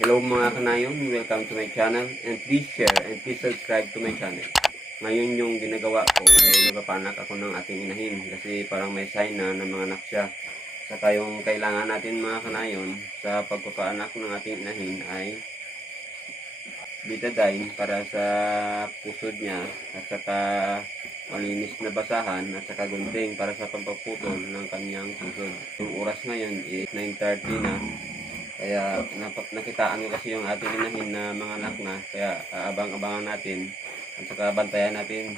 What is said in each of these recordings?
Hello mga kanayon, welcome to my channel and please share and please subscribe to my channel. Ngayon yung ginagawa ko ay nagpapanak ako ng ating inahin kasi parang may sign na ng mga anak siya. Saka yung kailangan natin mga kanayon sa pagpapaanak ng ating inahin ay betadine para sa pusod niya at saka malinis na basahan at saka gunting para sa pagpaputol ng kanyang pusod. Yung oras ngayon is 9:30 na. Kaya nakitaan ko kasi yung ating inahin na mga anak na. Kaya aabang-abangan natin at saka bantayan natin.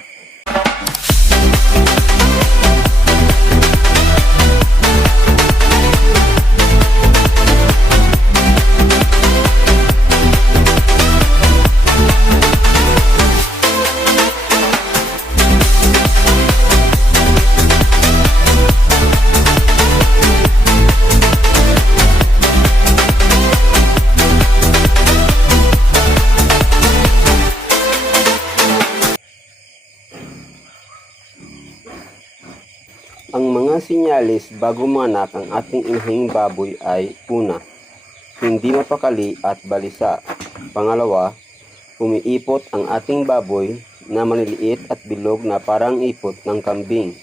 Ang mga sinyalis bago manganak ang ating inahing baboy ay una, hindi mapakali at balisa. Pangalawa, umiipot ang ating baboy na maliliit at bilog na parang ipot ng kambing.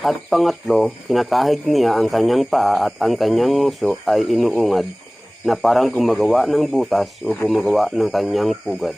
At pangatlo, kinakahig niya ang kanyang paa at ang kanyang nguso ay inuungad na parang gumagawa ng butas o gumagawa ng kanyang pugad.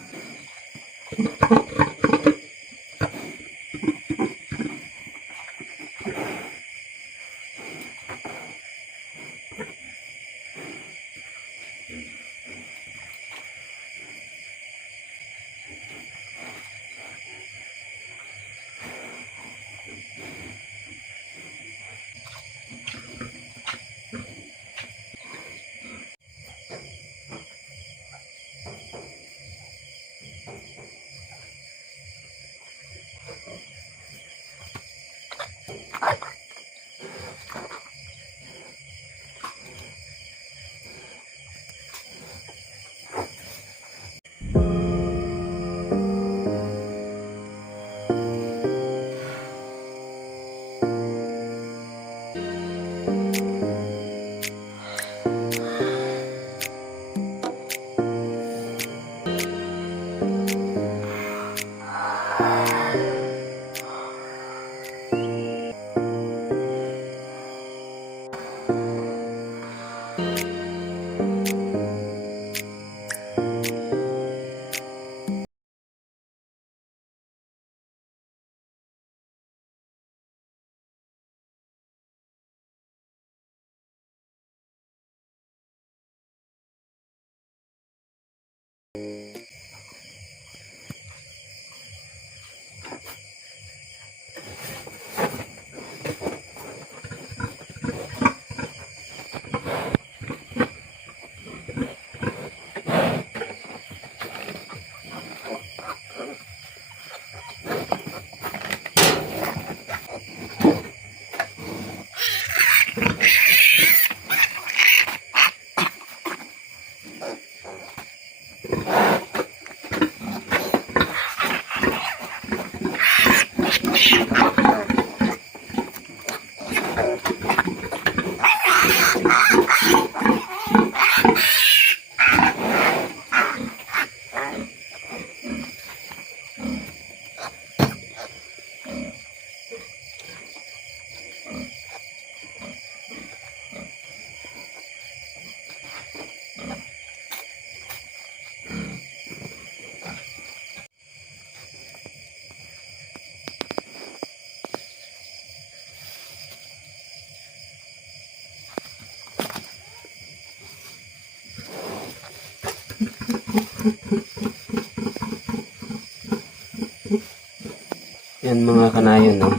Yan mga kanayon, no?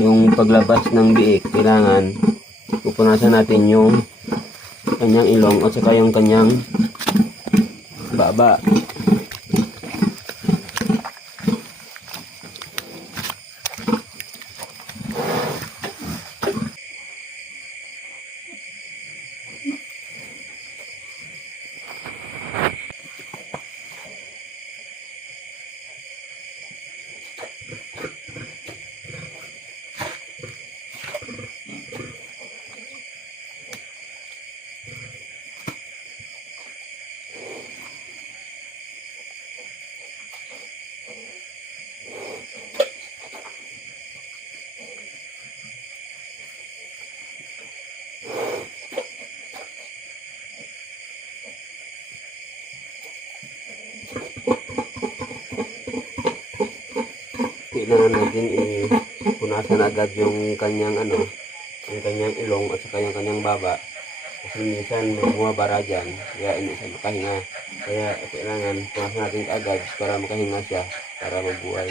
Yung paglabas ng biik, kailangan pupunasan natin yung kanyang ilong at saka yung kanyang baba. kailangan natin punasan agad yung kanyang yung kanyang ilong at saka yung kanyang baba. Kasi minsan may bumabara dyan, kaya hindi siya makahinga. Kaya kailangan punasan natin agad para makahinga siya, para mabuhay.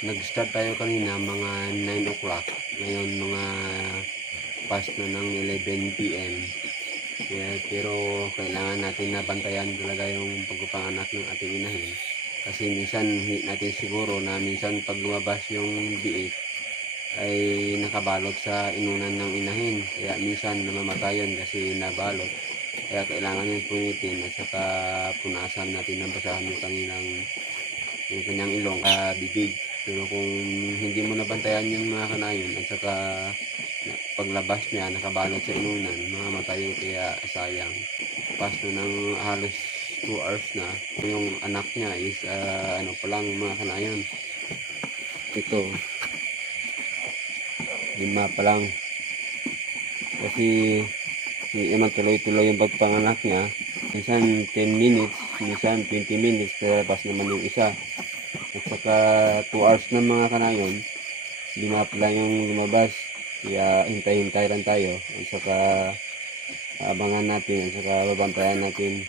Nag-start tayo kanina mga 9 o'clock. Ngayon mga past na ng 11 p.m. Pero kailangan natin nabantayan talaga yung pagpapanganak ng ating inahin. Kasi minsan hindi natin siguro na minsan pag lumabas yung biik ay nakabalot sa inunan ng inahin. Kaya minsan namamatay yun kasi nabalot. Kaya kailangan yung punitin at saka punasan natin ng basahan yung kanyang ilong, bibig. Pero kung hindi mo nabantayan yung mga kanayon at saka paglabas niya nakabalot sa inunan, mamamatay yun, kaya sayang. Pasto ng halos 2 hours na, yung anak niya is ano pa lang mga kanayon. Ito 5 pa lang. Kasi hindi naman tuloy-tuloy yung pagpanganak niya. Minsan 10 minutes, minsan 20 minutes, tapos naman yung isa. At saka 2 hours na mga kanayon, 5 pa lang yung lumabas. Kaya hintay-hintay lang tayo. At saka abangan natin, at saka babantayan natin.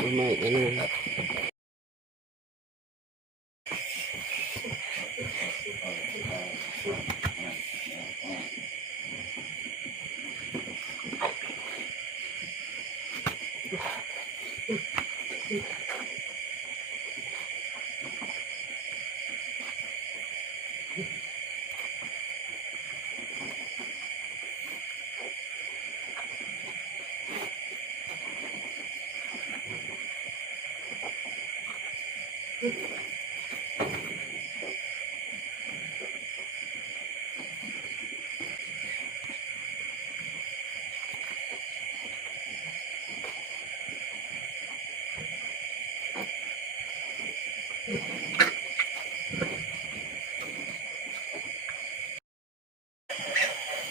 Mamay, ano?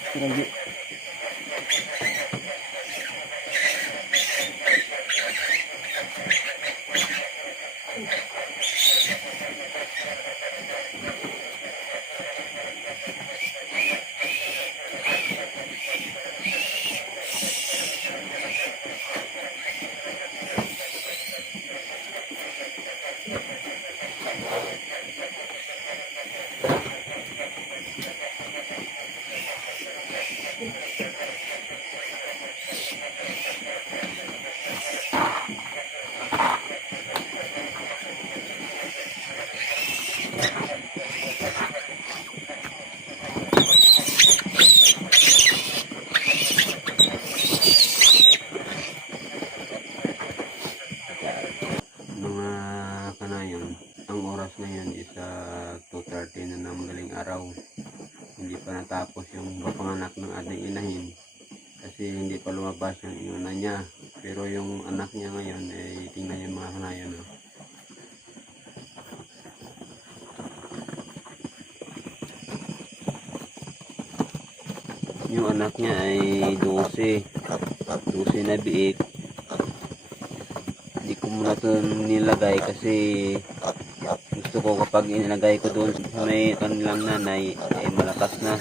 Grabe. Mga kanayon, ang oras ngayon is 2:30 na ng madaling araw. Hindi pa natapos yung papanganak ng ating inahin kasi hindi pa lumabas yung inuna niya. Pero yung anak niya ngayon ay tingnan yung mga kanayon. No? Yung anak niya ay 12 na biik. Hindi ko muna ito nilagay kasi gusto ko kapag inilagay ko doon sa may kanilang nanay ay malakas na.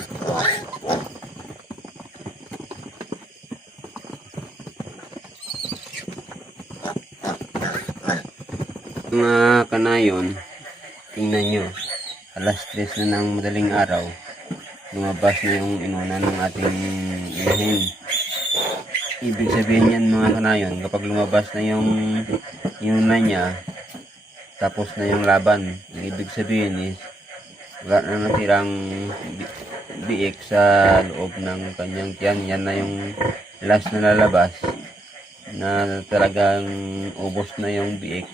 Mga kanayon, tingnan nyo, alas 3 na ng madaling araw, lumabas na yung inuna ng ating inahin. Ibig sabihin yan mga kanayon, kapag lumabas na yung inuna niya, tapos na yung laban. Ang ibig sabihin is, wala na natirang biik sa loob ng kanyang tiyan. Yan na yung last na lalabas, na talagang ubos na yung biik.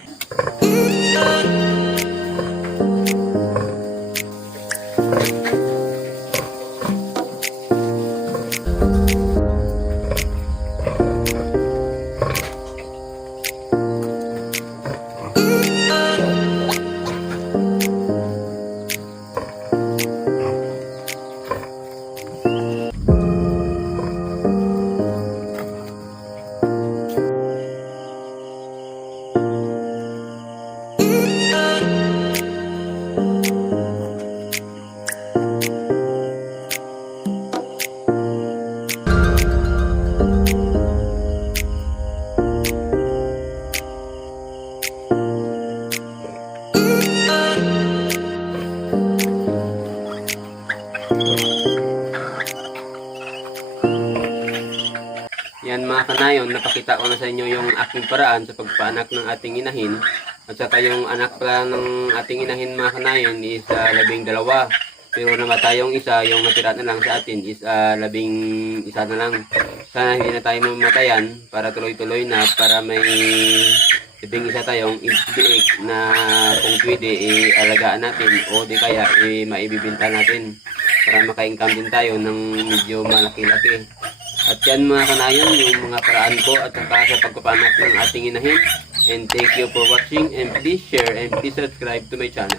Yan mga kanayon, napakita ko na sa inyo yung aking paraan sa pagpaanak ng ating inahin. At saka yung anak pala ng ating inahin mga kanayon is 12. Pero namatay yung isa, yung natira na lang sa atin is 11 na lang. Sana hindi na tayo mamatayan para tuloy-tuloy na, para may 11 tayong biik na kung pwede alagaan natin o di kaya maibibinta natin para maka-income din tayo ng medyo malaki-laki. At yan mga kanayon, yung mga paraan ko at saka sa pagpapanak ng ating inahin. And thank you for watching, and please share and please subscribe to my channel.